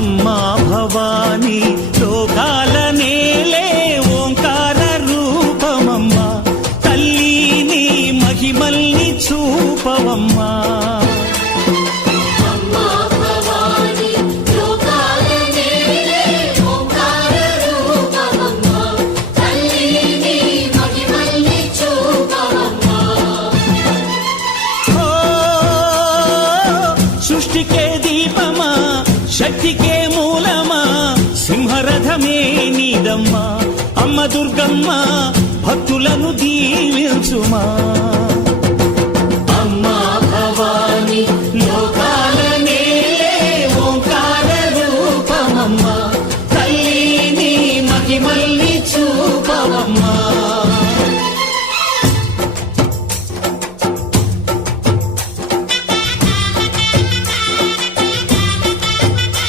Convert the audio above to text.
అమ్మా భవానీ లోకాల నేలే ఓంకార రూపమమ్మా తల్లి నీ మహిమల్ని చూపవమ్మా సృష్టికే దీపమా శక్తికే మూలమా సింహరథమే నీదమ్మా అమ్మ దుర్గమ్మ భక్తులను దీవించుమా